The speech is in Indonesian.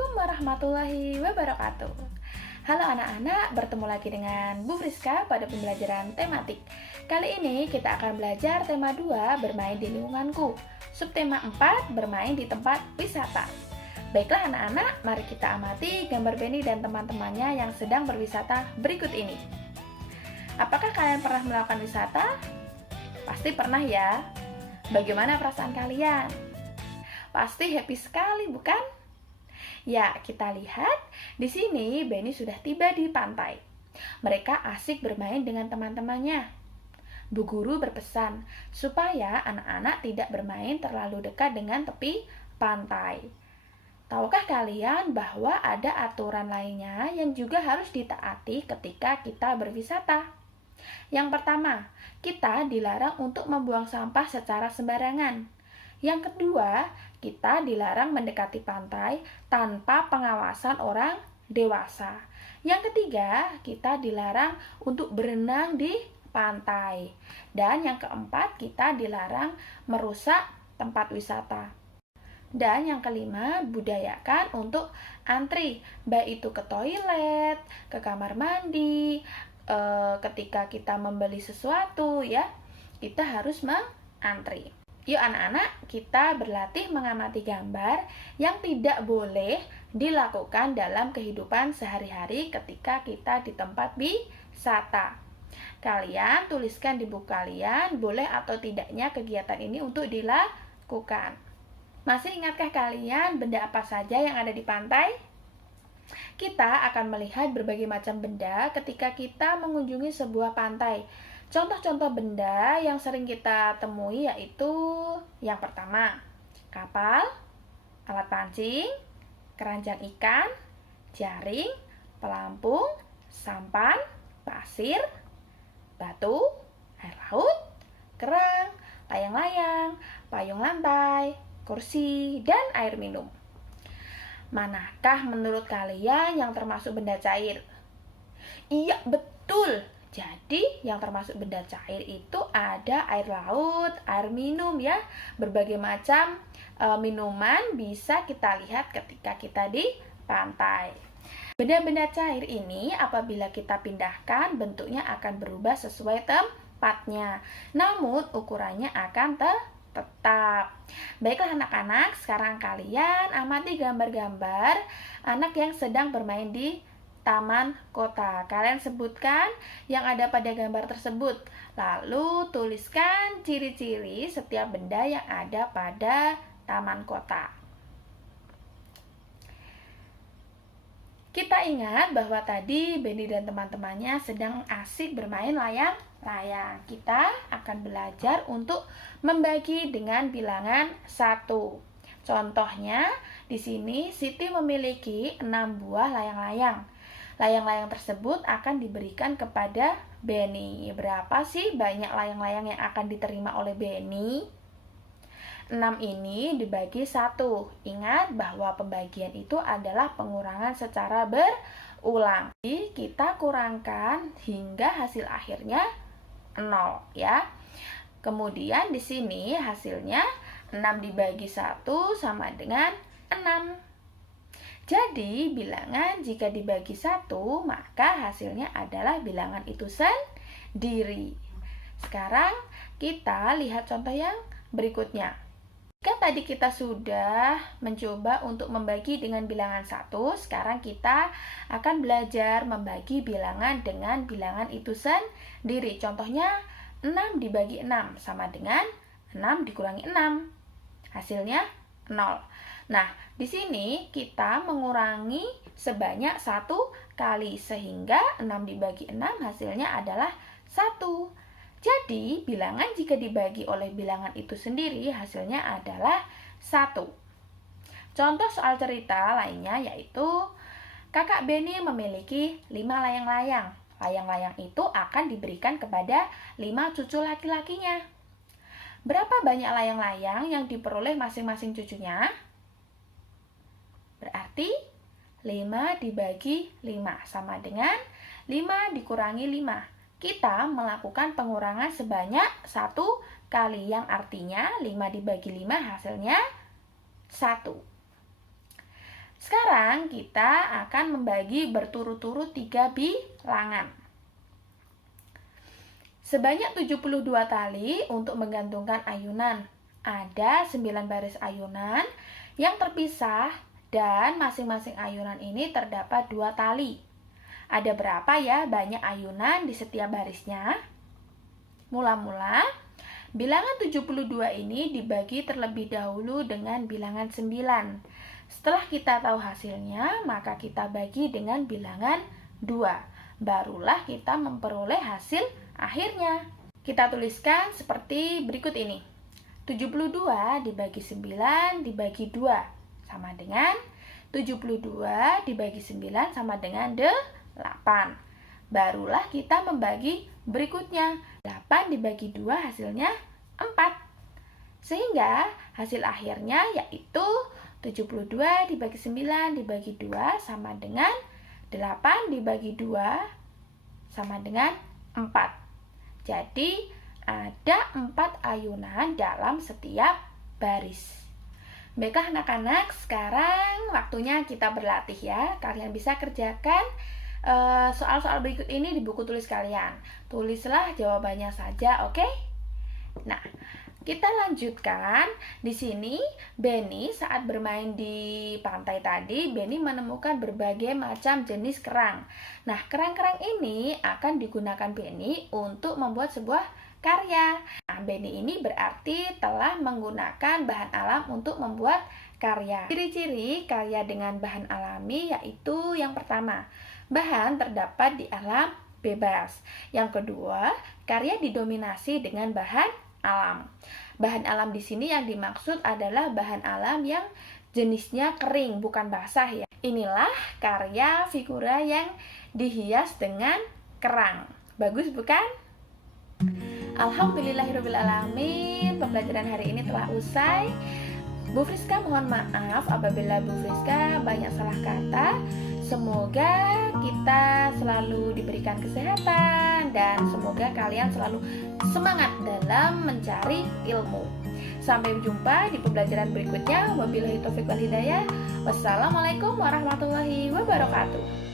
Assalamualaikum warahmatullahi wabarakatuh. Halo anak-anak, bertemu lagi dengan Bu Friska pada pembelajaran tematik. Kali ini kita akan belajar tema 2, bermain di lingkunganku. Subtema 4, bermain di tempat wisata. Baiklah anak-anak, mari kita amati gambar Benny dan teman-temannya yang sedang berwisata berikut ini. Apakah kalian pernah melakukan wisata? Pasti pernah ya. Bagaimana perasaan kalian? Pasti happy sekali, bukan? Ya, kita lihat di sini Benny sudah tiba di pantai. Mereka asik bermain dengan teman-temannya. Bu guru berpesan supaya anak-anak tidak bermain terlalu dekat dengan tepi pantai. Tahukah kalian bahwa ada aturan lainnya yang juga harus ditaati ketika kita berwisata? Yang pertama, kita dilarang untuk membuang sampah secara sembarangan. Yang kedua, kita dilarang mendekati pantai tanpa pengawasan orang dewasa. Yang ketiga, kita dilarang untuk berenang di pantai. Dan yang keempat, kita dilarang merusak tempat wisata. Dan yang kelima, budayakan untuk antri, baik itu ke toilet, ke kamar mandi, ketika kita membeli sesuatu ya, kita harus mengantri. Yuk anak-anak, kita berlatih mengamati gambar yang tidak boleh dilakukan dalam kehidupan sehari-hari ketika kita di tempat wisata. Kalian tuliskan di buku kalian boleh atau tidaknya kegiatan ini untuk dilakukan. Masih ingatkah kalian benda apa saja yang ada di pantai? Kita akan melihat berbagai macam benda ketika kita mengunjungi sebuah pantai. Contoh-contoh benda yang sering kita temui yaitu yang pertama, kapal, alat pancing, keranjang ikan, jaring, pelampung, sampan, pasir, batu, air laut, kerang, layang-layang, payung lantai, kursi, dan air minum. Manakah menurut kalian yang termasuk benda cair? Iya, betul! Jadi yang termasuk benda cair itu ada air laut, air minum ya. Berbagai macam minuman bisa kita lihat ketika kita di pantai. Benda-benda cair ini apabila kita pindahkan bentuknya akan berubah sesuai tempatnya. Namun ukurannya akan tetap. Baiklah anak-anak, sekarang kalian amati gambar-gambar anak yang sedang bermain di taman kota. Kalian sebutkan yang ada pada gambar tersebut. Lalu tuliskan ciri-ciri setiap benda yang ada pada taman kota. Kita ingat bahwa tadi Benny dan teman-temannya sedang asik bermain layang-layang. Kita akan belajar untuk membagi dengan bilangan 1. Contohnya, di sini Siti memiliki 6 buah layang-layang. Layang-layang tersebut akan diberikan kepada Benny. Berapa sih banyak layang-layang yang akan diterima oleh Benny? 6 ini dibagi 1. Ingat bahwa pembagian itu adalah pengurangan secara berulang. Jadi kita kurangkan hingga hasil akhirnya 0 ya. Kemudian di sini hasilnya 6 dibagi 1 sama dengan 6. Jadi, bilangan jika dibagi 1, maka hasilnya adalah bilangan itu sendiri. Sekarang, kita lihat contoh yang berikutnya. Jika tadi kita sudah mencoba untuk membagi dengan bilangan 1, sekarang kita akan belajar membagi bilangan dengan bilangan itu sendiri. Contohnya, 6 dibagi 6 sama dengan 6 dikurangi 6. Hasilnya 0. Nah, di sini kita mengurangi sebanyak 1 kali sehingga 6 dibagi 6 hasilnya adalah 1. Jadi, bilangan jika dibagi oleh bilangan itu sendiri hasilnya adalah 1. Contoh soal cerita lainnya yaitu kakak Benny memiliki 5 layang-layang. Layang-layang itu akan diberikan kepada 5 cucu laki-lakinya. Berapa banyak layang-layang yang diperoleh masing-masing cucunya? Berarti 5 dibagi 5 sama dengan 5 dikurangi 5. Kita melakukan pengurangan sebanyak 1 kali, yang artinya 5 dibagi 5 hasilnya 1. Sekarang sekarang kita akan membagi berturut-turut 3 bilangan. Sebanyak 72 tali untuk menggantungkan ayunan. Ada 9 baris ayunan yang terpisah dan masing-masing ayunan ini terdapat 2 tali. Ada berapa ya banyak ayunan di setiap barisnya? Mula-mula, bilangan 72 ini dibagi terlebih dahulu dengan bilangan 9. Setelah kita tahu hasilnya, maka kita bagi dengan bilangan 2. Barulah kita memperoleh hasil akhirnya. Kita tuliskan seperti berikut ini. 72 dibagi 9 dibagi 2 sama dengan 72 dibagi 9 sama dengan 8. Barulah kita membagi berikutnya. 8 dibagi 2 hasilnya 4. Sehingga hasil akhirnya yaitu 72 dibagi 9 dibagi 2 sama dengan 8 dibagi 2 sama dengan 4. Jadi ada 4 ayunan dalam setiap baris. Baiklah anak-anak, sekarang waktunya kita berlatih ya. Kalian bisa kerjakan soal-soal berikut ini di buku tulis kalian. Tulislah jawabannya saja, oke? Nah, kita lanjutkan. Di sini Benny saat bermain di pantai tadi, Benny menemukan berbagai macam jenis kerang. Nah, kerang-kerang ini akan digunakan Benny untuk membuat sebuah karya. Nah, Benny ini berarti telah menggunakan bahan alam untuk membuat karya. Ciri-ciri karya dengan bahan alami yaitu yang pertama, bahan terdapat di alam bebas. Yang kedua, karya didominasi dengan bahan alam. Bahan alam di sini yang dimaksud adalah bahan alam yang jenisnya kering, bukan basah ya. Inilah karya figura yang dihias dengan kerang. Bagus bukan? Alhamdulillahirrahmanirrahim, pembelajaran hari ini telah usai. Bu Friska mohon maaf apabila Bu Friska banyak salah kata. Semoga kita selalu diberikan kesehatan dan semoga kalian selalu semangat dalam mencari ilmu. Sampai jumpa di pembelajaran berikutnya. Wabillahi taufiq wal hidayah. Wassalamualaikum warahmatullahi wabarakatuh.